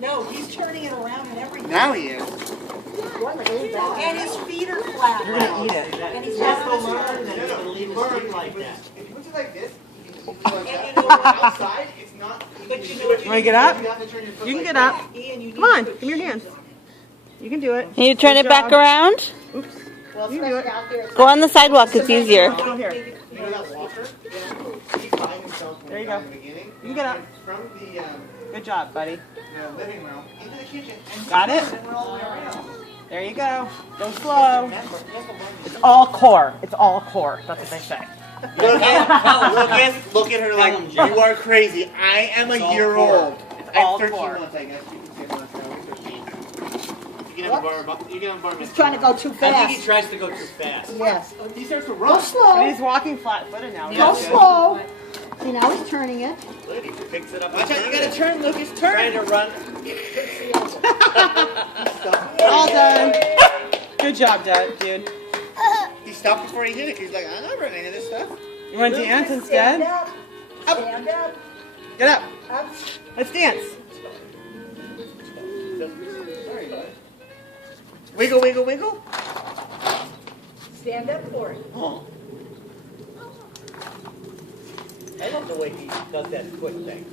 No, he's turning it around and everything. Now he is. And his feet are flat. You're gonna eat it. And he's He has not to on his learn toes. that he's gonna leave his feet like that. If he puts it like this, you can like And that. you know what? Outside, it's not. But you know what You wanna get up? You have to turn your foot You can like get up. Ian, you Come need on, to put give me your shoes hands. on. You can do it. Can you turn Good it back job. around? Oops. Well, You can do it. especially out there. Go on the sidewalk, it's easier. Go here. You know that walker? He finds himself when There you he got go. in the beginning. You can get up. From the Good job, buddy. living room into the kitchen. And Got it? And went all the way around. There you go. Go slow. It's all core. It's all core. That's what they say. Look at her like, you are crazy. I am a year old. all I'm 13 core. months, I guess. You can say months now. We're 13. You can have a bar. You can have a bar. He's trying to go too I think he fast. tries to go too fast. Yes. He starts to Go run. But slow. he's walking flat-footed now. Go That's good. slow. See, now he's turning it. Look, he picks it up. Watch out, you gotta turn. turn, Lucas. Trying Turn. to run. All done. Good job, dude. He stopped before he hit it. He's like, I'm not running into this stuff. You want to dance Stand instead? up. Stand up. Get up. Up. Let's dance. Wiggle, wiggle, wiggle. Stand up for it. Oh. I love the way he does that foot thing.